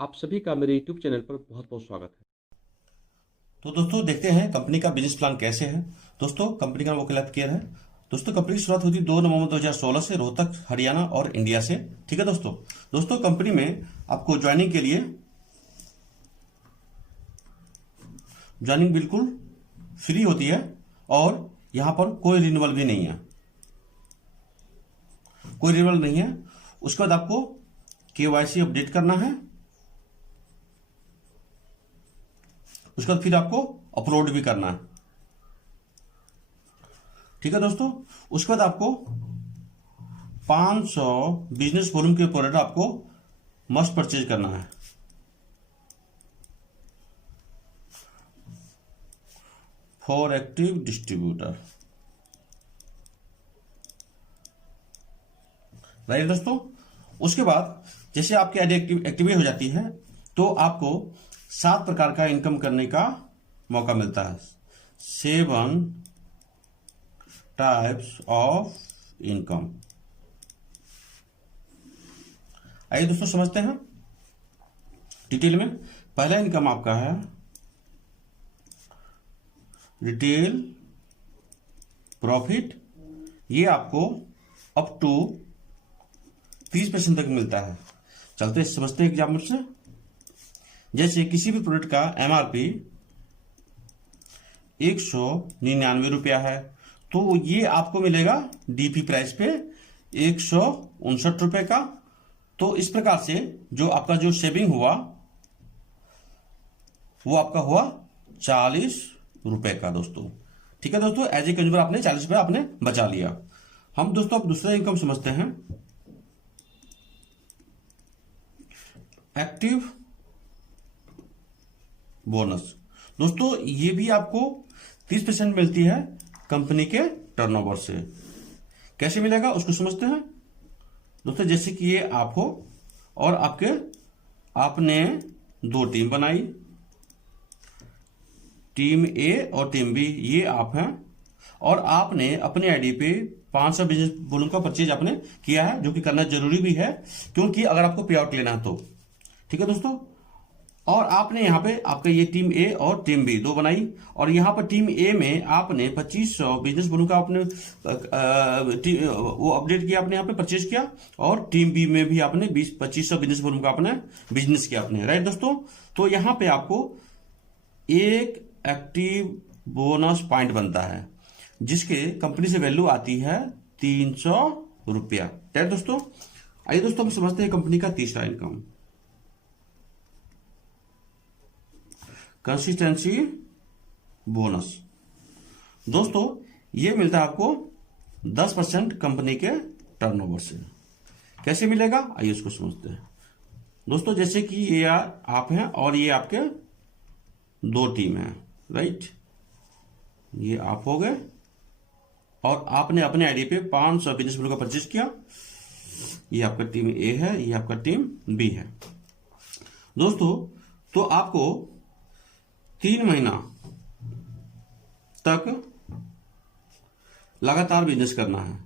आप सभी का मेरे यूट्यूब चैनल पर बहुत बहुत स्वागत है। तो दोस्तों देखते हैं कंपनी का बिजनेस प्लान कैसे है। दोस्तों कंपनी का वोकल हेल्थ केयर है। दोस्तों कंपनी की शुरुआत हुई थी 2 नवंबर 2016 से रोहतक हरियाणा और इंडिया से। ठीक है दोस्तों। दोस्तों कंपनी में आपको ज्वाइनिंग बिल्कुल फ्री होती है और यहाँ पर कोई रिन्यूअल भी नहीं है, कोई रिन्यूअल नहीं है। उसके बाद आपको केवाईसी अपडेट करना है, उसके बाद फिर आपको अपलोड भी करना है। ठीक है दोस्तों। उसके बाद आपको 500 बिजनेस वॉल्यूम के प्रोडक्ट आपको मस्ट परचेज करना है। फॉर एक्टिव डिस्ट्रीब्यूटर, राइट दोस्तों। उसके बाद जैसे आपकी आईडी एक्टिवेट हो जाती है तो आपको 7 प्रकार का इनकम करने का मौका मिलता है। 7 टाइप्स ऑफ इनकम। आइए दोस्तों समझते हैं डिटेल में। पहला इनकम आपका है रिटेल प्रॉफिट। ये आपको अप टू 30% तक मिलता है। चलते समझते हैं एग्जाम्पल से। जैसे किसी भी प्रोडक्ट का एमआरपी 199 है तो ये आपको मिलेगा डीपी प्राइस पे 159 का। तो इस प्रकार से जो आपका जो सेविंग हुआ वो आपका हुआ 40 रुपए का दोस्तों। ठीक है दोस्तों, एज ए कंज्यूमर आपने 40 रुपए आपने बचा लिया। हम दोस्तों अब दूसरा इनकम समझते हैं, एक्टिव बोनस। दोस्तों ये भी आपको 30% मिलती है कंपनी के टर्नओवर से। कैसे मिलेगा उसको समझते हैं दोस्तों। जैसे कि ये आप हो और आपने 2 टीम बनाई, टीम ए और टीम बी, ये आप हैं, और आपने अपने आईडी पे 500 बिजनेस वॉल्यूम का परचेज आपने किया है, जो कि करना जरूरी भी है क्योंकि अगर आपको पे आउट लेना है तो। ठीक है दोस्तों। और आपने यहाँ पे आपका ये टीम ए और टीम बी 2 बनाई, और यहाँ पर टीम ए में आपने 2500 बिजनेस वॉल्यूम का आपने वो अपडेट किया, आपने यहाँ पे परचेज किया, और टीम बी में भी आपने 2500 बिजनेस वॉल्यूम का आपने बिजनेस किया आपने, राइट दोस्तों। तो यहाँ पे आपको एक एक्टिव बोनस पॉइंट बनता है जिसके कंपनी से वैल्यू आती है 300 रुपया, राइट दोस्तों। आइए दोस्तों हम समझते हैं कंपनी का तीसरा इनकम, कंसिस्टेंसी बोनस। दोस्तों ये मिलता है आपको 10% कंपनी के टर्नओवर से। कैसे मिलेगा आइए उसको समझते हैं दोस्तों। जैसे कि ये आप हैं और ये आपके 2 टीम हैं, राइट। ये आप हो गए और आपने अपने आईडी पे 500 बिजनेस वॉल्यूम का परचेज किया। ये आपका टीम ए है, ये आपका टीम बी है दोस्तों। तो आपको 3 महीना तक लगातार बिजनेस करना है।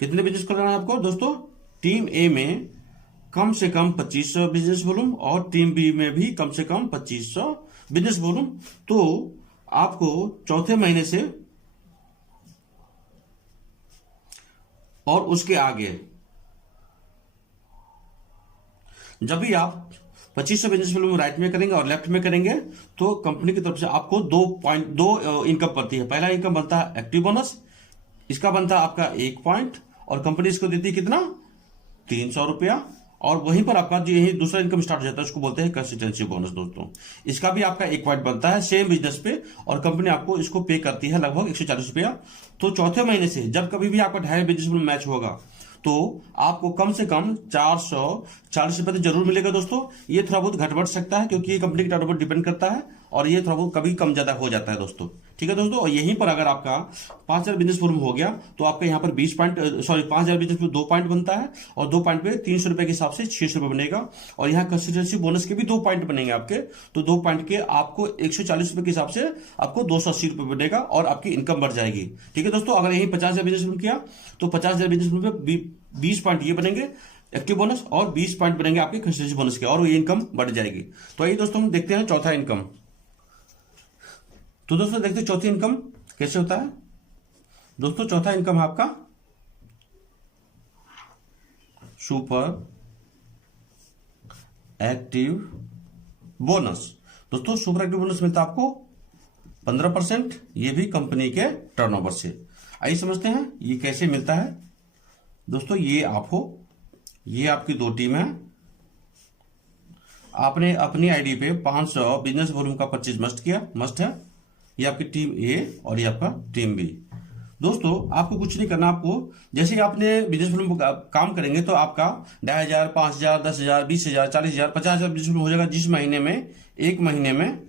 कितने बिजनेस करना है आपको दोस्तों? टीम ए में कम से कम 2500 बिजनेस वॉल्यूम और टीम बी में भी कम से कम 2500 बिजनेस वॉल्यूम। तो आपको चौथे महीने से और उसके आगे जब भी आप 2500 बिजनेस वॉल्यूम राइट में करेंगे और लेफ्ट में करेंगे तो कंपनी की तरफ से आपको 2 इनकम बनती है। पहला इनकम बनता है एक्टिव बोनस, इसका बनता है आपका 1 पॉइंट, और कंपनी इसको देती है कितना? 300 रुपया। और वहीं पर आपका जो यही दूसरा इनकम स्टार्ट हो जाता है उसको बोलते हैं कंसिस्टेंसी बोनस दोस्तों। इसका भी आपका 1 पॉइंट बनता है सेम बिजनेस पे, और कंपनी आपको इसको पे करती है लगभग 140 रुपया। तो चौथे महीने से जब कभी भी आपका 2.5 बिजनेस वॉल्यूम मैच होगा तो आपको कम से कम 440 रुपए तो जरूर मिलेगा दोस्तों। ये थोड़ा बहुत घट बढ़ सकता है क्योंकि ये कंपनी के टर्नओवर डिपेंड करता है, और ये थोड़ा बहुत कभी कम ज्यादा हो जाता है दोस्तों। ठीक है दोस्तों। और यहीं पर अगर आपका 5000 बिजनेस वॉल्यूम हो गया तो आपका यहाँ पर 5000 बिजनेस 2 पॉइंट बनता है, और 2 पॉइंट पे 300 रुपए के हिसाब से 600 रुपए बनेगा। और यहाँ कंसिस्टेंसी बोनस के भी 2 पॉइंट बनेंगे आपके, तो 2 पॉइंट के आपको 140 रुपए के हिसाब से आपको 280 रुपए बनेगा और आपकी इनकम बढ़ जाएगी। ठीक है दोस्तों। अगर यही 50,000 बिजनेस वॉल्यूम किया तो 50,000 बिजनेस वॉल्यूम पे 20 पॉइंट ये बनेंगे, एक्टिव बोनस और 20 पॉइंट बनेंगे आपके कंसिस्टेंसी बोनस के, और ये इनकम बढ़ जाएगी। तो आइए दोस्तों हम देखते हैं चौथा इनकम। तो दोस्तों देखते हैं चौथी इनकम कैसे होता है। दोस्तों चौथा इनकम है आपका सुपर एक्टिव बोनस। दोस्तों सुपर एक्टिव बोनस मिलता है आपको 15%, ये भी कंपनी के टर्नओवर से। आइए समझते हैं ये कैसे मिलता है। दोस्तों ये आप हो, ये आपकी दो टीम है, आपने अपनी आईडी पे 500 बिजनेस वॉल्यूम का परचेज मस्ट है। ये आपकी टीम ए और ये आपका टीम बी। दोस्तों आपको कुछ नहीं करना, आपको जैसे ही आपने बिजनेस वॉल्यूम काम करेंगे तो आपका 10,000, 5,000, 10,000, 20,000, 40,000, 50,000 बिजनेस वॉल्यूम हो जाएगा। जिस महीने में, एक महीने में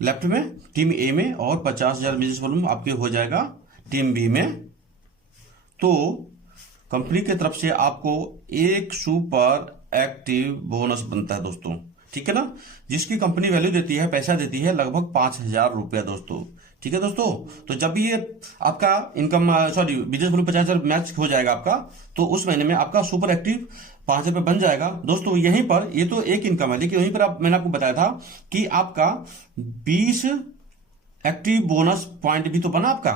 लेफ्ट में टीम ए में, और 50,000 बिजनेस वॉल्यूम आपके हो जाएगा टीम बी में। तो कंपनी की तरफ से आपको एक सुपर एक्टिव बोनस बनता है दोस्तों, ठीक है ना, जिसकी कंपनी वैल्यू देती है, पैसा देती है लगभग 5,000 रुपया दोस्तों, ठीक है दोस्तों। तो जब भी ये आपका इनकम बिजनेस वॉल्यूम 50,000 मैच हो जाएगा आपका, तो उस महीने में आपका सुपर एक्टिव 5,000 रुपये बन जाएगा दोस्तों। यहीं पर ये तो एक इनकम है, लेकिन वहीं पर मैंने आपको बताया था कि आपका 20 एक्टिव बोनस पॉइंट भी तो बना आपका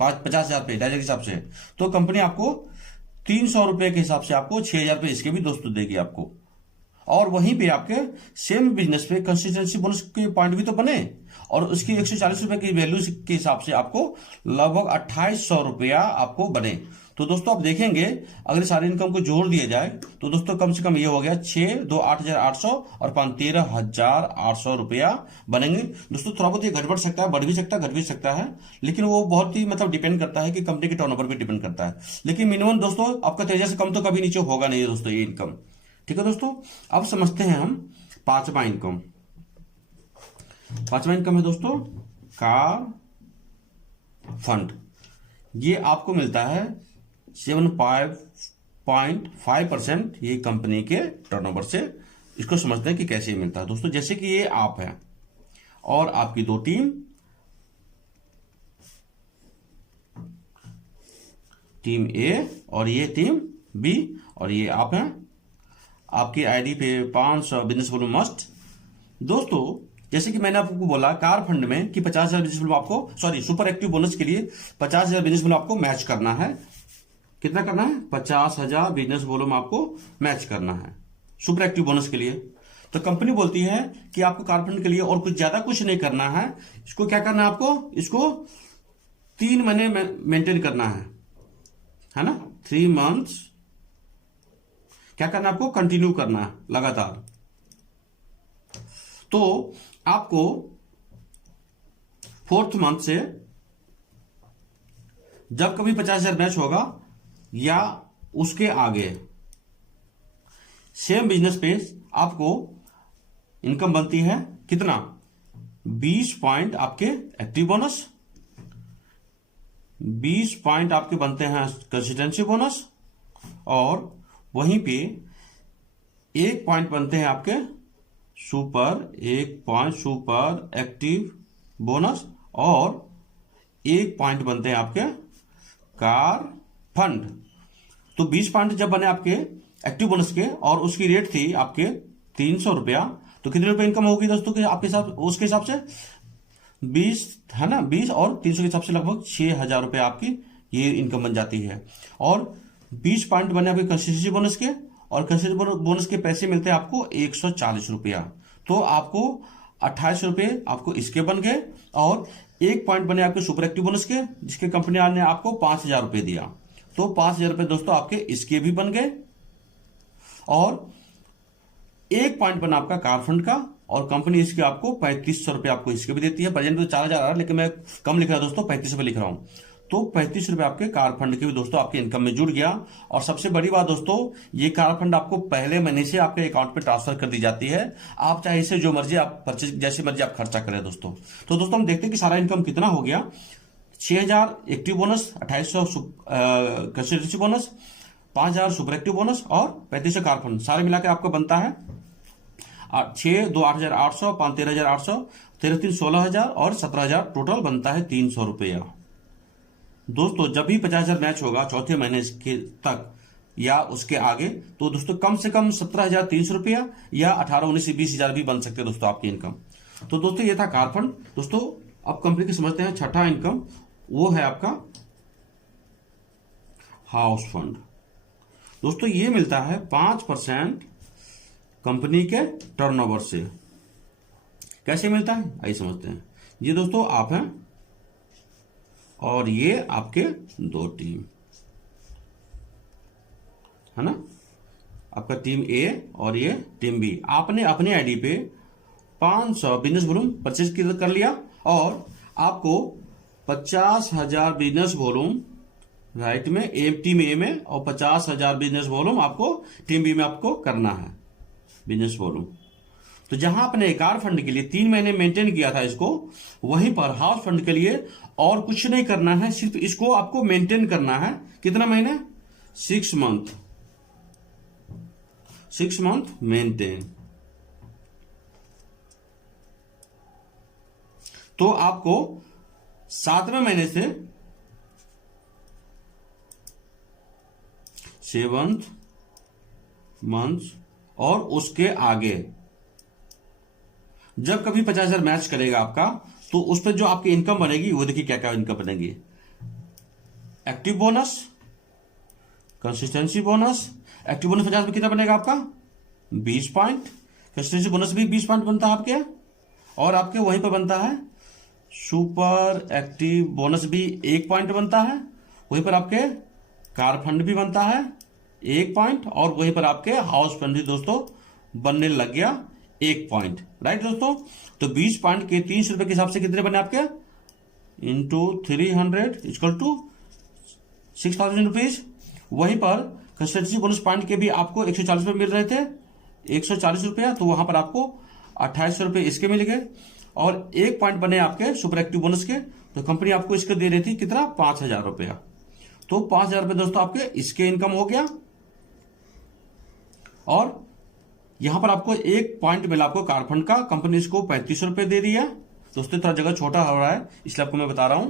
50,000 पे डायरेक्ट हिसाब से। तो कंपनी आपको 300 रुपए के हिसाब से आपको 6,000 रुपए इसके भी दोस्तों देगी आपको। और वहीं पे आपके सेम बिजनेस पे कंसिस्टेंसी बोनस के पॉइंट भी तो बने, और उसकी 140 रुपए की वैल्यू के हिसाब से आपको लगभग 2,800 रुपया आपको बने। तो दोस्तों आप देखेंगे अगर सारे इनकम को जोड़ दिया जाए तो दोस्तों कम से कम ये हो गया 6, 2, 8,800 और 5, 13,800 रुपया बनेंगे दोस्तों। थोड़ा बहुत ये घट बढ़ सकता है, बढ़ भी सकता है, घट भी सकता है, लेकिन वो बहुत ही मतलब डिपेंड करता है कि कंपनी के टर्नओवर पे डिपेंड करता है। लेकिन मिनिमम दोस्तों आपका 13,000 से कम तो कभी नीचे होगा नहीं दोस्तों ये इनकम, ठीक है दोस्तों। अब समझते हैं हम पांचवा इनकम। पांचवा इनकम है दोस्तों कार फंड। ये आपको मिलता है 7.5% ये कंपनी के टर्नओवर से। इसको समझते हैं कि कैसे मिलता है दोस्तों। जैसे कि ये आप है और आपकी दो टीम, टीम ए और ये टीम बी, और ये आप हैं, आपकी आईडी पे 500 बिजनेस वॉल्यूम मस्ट। दोस्तों जैसे कि मैंने आपको बोला कार फंड में कि 50,000 बिजनेस वॉल्यूम आपको सुपर एक्टिव बोनस के लिए 50,000 बिजनेस वॉल्यूम आपको मैच करना है। कितना करना है? 50,000 बिजनेस वॉल्यूम आपको मैच करना है सुपर एक्टिव बोनस के लिए। तो कंपनी बोलती है कि आपको कार फंड के लिए और कुछ ज्यादा कुछ नहीं करना है। इसको क्या करना है आपको? इसको 3 महीने मेंटेन करना है ना, 3 मंथ्स क्या करना है आपको? कंटिन्यू करना है लगातार। तो आपको 4th मंथ से जब कभी 50,000 मैच होगा या उसके आगे सेम बिजनेस पे आपको इनकम बनती है कितना? 20 पॉइंट आपके एक्टिव बोनस, 20 पॉइंट आपके बनते हैं कंसिस्टेंसी बोनस, और वहीं पे 1 पॉइंट बनते हैं आपके सुपर एक्टिव बोनस, और 1 पॉइंट बनते हैं आपके कार फंड। तो 20 पॉइंट जब बने आपके एक्टिव बोनस के और उसकी रेट थी आपके 300 रुपया, तो कितने रुपए इनकम होगी दोस्तों के आपके हिसाब उसके हिसाब से 20 है ना, 20 और 300 के हिसाब से लगभग 6,000 रुपए आपकी ये इनकम बन जाती है। और 20 पॉइंट बने आपके कंसिस्टेंसी बोनस के, और कंसिस्टेंसी बोनस के पैसे मिलते हैं आपको 140 रुपया। तो आपको 28 रुपये आपको इसके बन गए, और 1 पॉइंट बने आपके सुपर एक्टिव बोनस के जिसके कंपनी ने आपको 5,000 रुपये दिया। तो 5,000 रुपये दोस्तों आपके इसके भी बन गए, और 1 पॉइंट बना आपका कार फंड का, और कंपनी इसके आपको 3,500 रुपये आपको इसके भी देती है। प्रेजेंट में 4,000 आ रहा है, लेकिन मैं कम लिख रहा दोस्तों, 35 रुपये लिख रहा हूं। तो 35 रुपये आपके कार फंड के भी दोस्तों आपके इनकम में जुड़ गया। और सबसे बड़ी बात दोस्तों, ये कार फंड आपको पहले महीने से आपके अकाउंट पे ट्रांसफर कर दी जाती है। आप चाहे इसे जो मर्जी आप परचेज जैसे मर्जी आप खर्चा करें दोस्तों। तो दोस्तों हम देखते हैं कि सारा इनकम कितना हो गया। 6,000 active bonus, 2,800 consistency bonus, 5,000 super active bonus और 3500 कार फंड, सारे मिलाकर आपको बनता है 6, 2, 8,800, 5, 13,800, 13, 3, 16,000 और 17,000, टोटल बनता है 300 रुपया। दोस्तों जब भी 50,000 मैच होगा चौथे महीने के तक, या उसके आगे, तो दोस्तों कम से कम 17,300 रुपया या 18, 19, 20,000 भी बन सकते हैं दोस्तों आपकी इनकम। तो दोस्तों ये था कार फंड। दोस्तों अब कंपनी के समझते हैं छठा इनकम, वो है आपका हाउस फंड। दोस्तों ये मिलता है 5% कंपनी के टर्नओवर से। कैसे मिलता है आइए समझते हैं। ये दोस्तों आप हैं और ये आपके दो टीम है ना, आपका टीम ए और ये टीम बी। आपने अपने आईडी पे 500 बिजनेस वॉल्यूम परचेज कर लिया और आपको 50,000 बिजनेस वॉल्यूम राइट में टीम ए में और 50,000 बिजनेस वॉल्यूम आपको टीम बी में आपको करना है बिजनेस वॉल्यूम। तो जहां आपने कार फंड के लिए 3 महीने मेंटेन किया था इसको, वहीं पर हाउस फंड के लिए और कुछ नहीं करना है, सिर्फ इसको आपको मेंटेन करना है। कितना महीने? 6 मंथ। 6 month maintain. तो आपको 7वें महीने से 7th मंथ और उसके आगे जब कभी 50,000 मैच करेगा आपका, तो उस पर जो आपकी इनकम बनेगी वो देखिए क्या क्या इनकम बनेगी। Active bonus, consistency bonus. Active bonus 50 में कितना बनेगा आपका? 20 पॉइंट। कंसिस्टेंसी बोनस भी 20 पॉइंट बनता है आपके, और आपके वहीं पर बनता है सुपर एक्टिव बोनस भी 1 पॉइंट बनता है। वहीं पर आपके कार फंड भी बनता है 1 पॉइंट, और वहीं पर आपके हाउस फंड भी दोस्तों बनने लग गया 1 पॉइंट। राइट दोस्तों, तो 20 पॉइंट के 300 रुपए के हिसाब से कितने बने आपके? Into 300 equal to 6,000 rupees. वहीं पर कंसिस्टेंसी बोनस पॉइंट के भी आपको 140 रुपए मिल रहे थे, 140 रुपया, तो वहां पर आपको 2800 रुपए इसके मिल गए, और 1 पॉइंट बने आपके सुपर एक्टिव बोनस के। तो कंपनी आपको इसके दे रही थी कितना? 5,000 रुपया। तो 5,000 रुपए दोस्तों आपके इसके इनकम हो गया, और यहां पर आपको 1 पॉइंट मिला आपको कार फंड का। कंपनी इसको 3500 रुपए दे रही है दोस्तों, थोड़ा जगह छोटा हो रहा है इसलिए आपको मैं बता रहा हूं।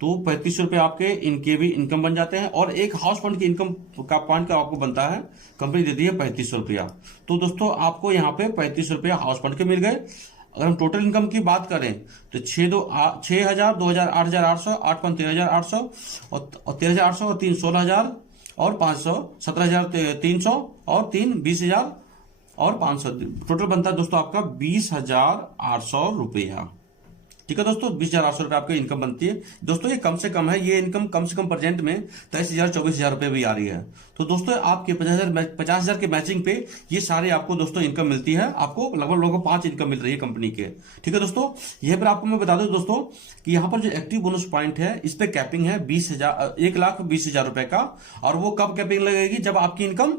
तो 3500 रुपए आपके इनके भी इनकम बन जाते हैं, और एक हाउस फंड की इनकम का पॉइंट का आपको बनता है, कंपनी दे दी है 3500 रुपया। तो दोस्तों आपको यहाँ पे 3500 रुपया हाउस फंड के मिल गए। अगर हम टोटल इनकम की बात करें तो 6,000, 2,000, 8,800, 8 5 13,800 और 13,800 और 3 16,000 और 500 17,300 और 3 20,000 और 500, टोटल बनता है दोस्तों आपका 20,800 रुपया। ठीक है दोस्तों, 20,800 रुपए आपकी इनकम बनती है। दोस्तों ये कम से कम है, ये इनकम कम से कम प्रेजेंट में 23,000 24,000 रुपए भी आ रही है। तो दोस्तों आपके 50,000 के मैचिंग पे ये सारे आपको दोस्तों इनकम मिलती है। आपको लगभग 5 इनकम मिल रही है कंपनी के। ठीक है दोस्तों, यह पर आपको मैं बता दूं दोस्तों कि यहाँ पर जो एक्टिव बोनस पॉइंट है इस पे कैपिंग है 1,20,000 रुपए का, और वो कब कैपिंग लगेगी? जब आपकी इनकम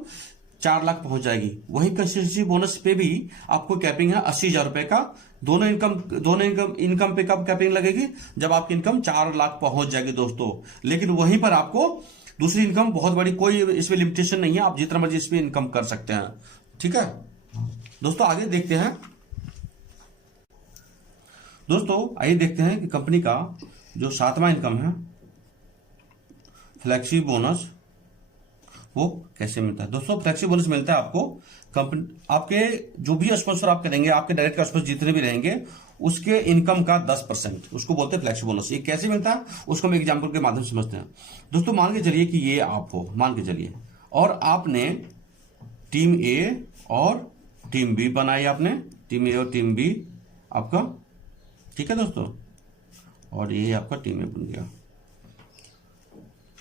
4 लाख पहुंच जाएगी। वहीं कंसिस्टेंसी बोनस पे भी आपको कैपिंग है 80,000 रुपए का। दोनों इनकम पे कब कैपिंग लगेगी? जब आपकी इनकम 4 लाख पहुंच जाएगी दोस्तों। लेकिन वहीं पर आपको दूसरी इनकम बहुत बड़ी, कोई इसमें लिमिटेशन नहीं है, आप जितना मर्जी इसमें इनकम कर सकते हैं। ठीक है दोस्तों, आगे देखते हैं। दोस्तों आइए देखते हैं कि कंपनी का जो 7वां इनकम है फ्लैक्सी बोनस, वो कैसे मिलता है। दोस्तों फ्लैक्सी बोनस मिलता है आपको कंपनी, आपके जो भी स्पॉन्सर आप करेंगे, आपके डायरेक्ट कस्टमर जितने भी रहेंगे उसके इनकम का 10%, उसको बोलते हैं फ्लैक्सी बोनस। ये कैसे मिलता है उसको हम एग्जांपल के माध्यम से समझते हैं। दोस्तों मान के चलिए कि ये आप हो, मान के चलिए, और आपने टीम ए और टीम बी बनाई, आपने टीम ए और टीम बी आपका, ठीक है दोस्तों, और ये आपका टीम ए बन गया।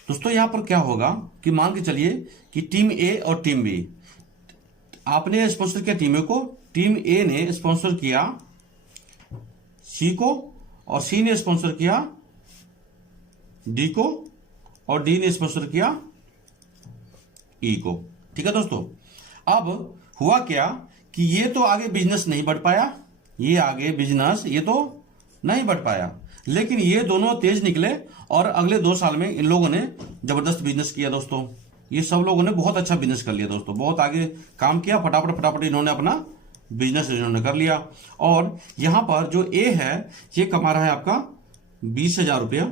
दोस्तों यहां पर क्या होगा कि मान के चलिए कि टीम ए और टीम बी, आपने स्पॉन्सर किया टीम ए को, टीम ए ने स्पॉन्सर किया सी को, और सी ने स्पॉन्सर किया डी को, और डी ने स्पॉन्सर किया ई को। ठीक है दोस्तों, अब हुआ क्या कि ये तो आगे बिजनेस नहीं बढ़ पाया, ये आगे बिजनेस ये तो नहीं बढ़ पाया, लेकिन ये दोनों तेज निकले और अगले 2 साल में इन लोगों ने जबरदस्त बिजनेस किया दोस्तों। ये सब लोगों ने बहुत अच्छा बिजनेस कर लिया दोस्तों, बहुत आगे काम किया, फटाफट इन्होंने अपना बिजनेस इन्होंने कर लिया। और यहां पर जो ए है ये कमा रहा है आपका 20,000 रुपया।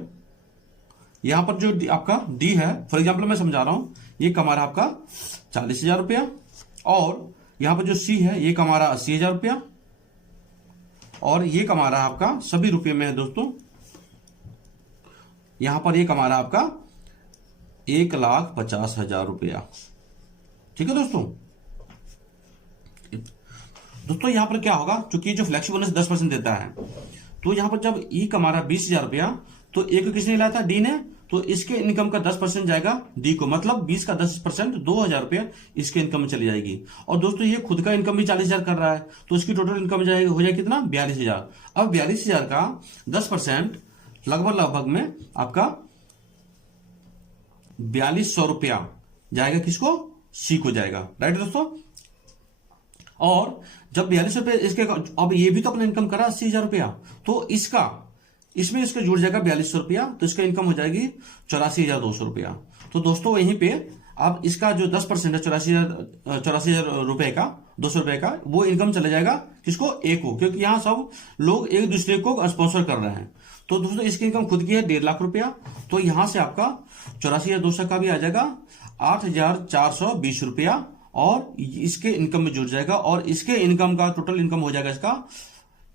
यहां पर जो आपका डी है, फॉर एग्जाम्पल मैं समझा रहा हूं, ये कमा रहा आपका 40,000 रुपया। और यहां पर जो सी है ये कमा रहा 80,000 रुपया। और ये कमा रहा आपका सभी रुपये में है दोस्तों, यहां पर ये कमा रहा आपका 1,50,000 रुपया। ठीक है दोस्तों। दोस्तों यहां पर क्या होगा, चूंकि जो फ्लैक्सी बोनस 10% देता है, तो यहां पर जब ई कमा रहा 20,000 रुपया, तो ए को किसने लाया था, डी ने, तो इसके इनकम का 10% जाएगा डी को, मतलब 20 का 10% 2,000 रुपया इसके इनकम में चली जाएगी। और दोस्तों ये खुद का इनकम भी 40,000 कर रहा है, तो इसकी टोटल इनकम जाएगी हो जाएगी कितना, 42,000। अब 42,000 का 10% लगभग में आपका 4,200 रुपया जाएगा किसको, सी को जाएगा, राइट दोस्तों। और जब 42 रुपये इसके, अब ये भी तो अपना इनकम करा 80,000 रुपया, तो इसमें इसका जुड़ जाएगा 4,200 रुपया, तो इसका इनकम हो जाएगी 84,200 रुपया। तो दोस्तों यहीं पे अब इसका जो 10% है 84,000 रुपए का, 200 रुपए का, वो इनकम चला जाएगा किसको, ए को, क्योंकि यहां सब लोग एक दूसरे को स्पॉन्सर कर रहे हैं। तो दोस्तों इसकी इनकम खुद की है 1.5 लाख रुपया, तो यहां से आपका 84,200 का भी आ जाएगा 8,420 रुपया, और इसके इनकम में जुड़ जाएगा। और इसके इनकम का टोटल इनकम हो जाएगा इसका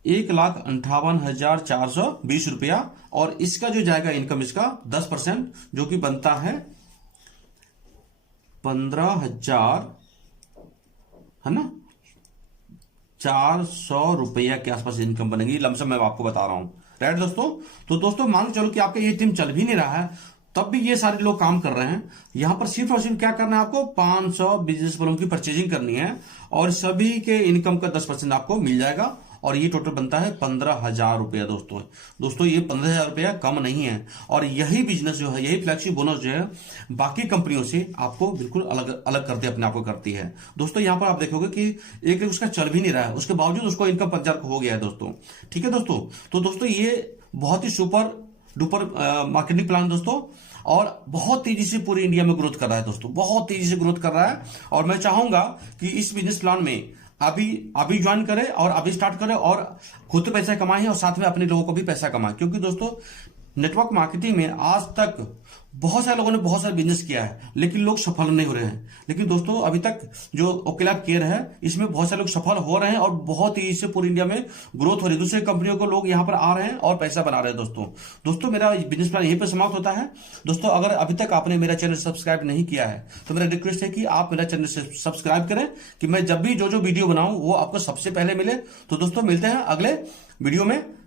1,58,420 रुपया। और इसका जो जाएगा इनकम इसका 10% जो कि बनता है 15,000, है ना, 400 रुपया के आसपास इनकम बनेगी, लमसम मैं आपको बता रहा हूं, राइट दोस्तों। तो दोस्तों मान के चलो कि आपका ये टीम चल भी नहीं रहा है, तब भी ये सारे लोग काम कर रहे हैं। यहां पर सिर्फ और सिर्फ क्या करना है आपको, 500 बिजनेस प्लान की परचेजिंग करनी है, और सभी के इनकम का 10% आपको मिल जाएगा। और ये टोटल बनता है 15,000 रुपया दोस्तों ये 15,000 रुपया कम नहीं है। और यही बिजनेस जो है, यही फ्लैक्सी बोनस जो है बाकी कंपनियों से आपको बिल्कुल अलग करते अपने आप को करती है। दोस्तों यहां पर आप देखोगे कि एक उसका चल भी नहीं रहा है, उसके बावजूद उसको इनकम 5,000 हो गया है दोस्तों। ठीक है दोस्तों। तो दोस्तों ये बहुत ही सुपर डुपर मार्केटिंग प्लान दोस्तों, और बहुत तेजी से पूरे इंडिया में ग्रोथ कर रहा है दोस्तों, बहुत तेजी से ग्रोथ कर रहा है। और मैं चाहूंगा कि इस बिजनेस प्लान में अभी ज्वाइन करें और अभी स्टार्ट करें, और खुद तो पैसा कमाएं और साथ में अपने लोगों को भी पैसा कमाएं। क्योंकि दोस्तों नेटवर्क मार्केटिंग में आज तक बहुत सारे लोगों ने बहुत सारा बिजनेस किया है, लेकिन लोग सफल नहीं हो रहे हैं। लेकिन दोस्तों अभी तक जो ओकेलैब केयर है, इसमें बहुत सारे लोग सफल हो रहे हैं और बहुत तेजी से पूरी इंडिया में ग्रोथ हो रही है। दूसरी कंपनियों को लोग यहां पर आ रहे हैं और पैसा बना रहे हैं दोस्तों मेरा बिजनेस प्लान यहीं पर समाप्त होता है। दोस्तों अगर अभी तक आपने मेरा चैनल सब्सक्राइब नहीं किया है, तो मेरा रिक्वेस्ट है कि आप मेरा चैनल सब्सक्राइब करें, कि मैं जब भी जो वीडियो बनाऊं वो आपको सबसे पहले मिले। तो दोस्तों मिलते हैं अगले वीडियो में।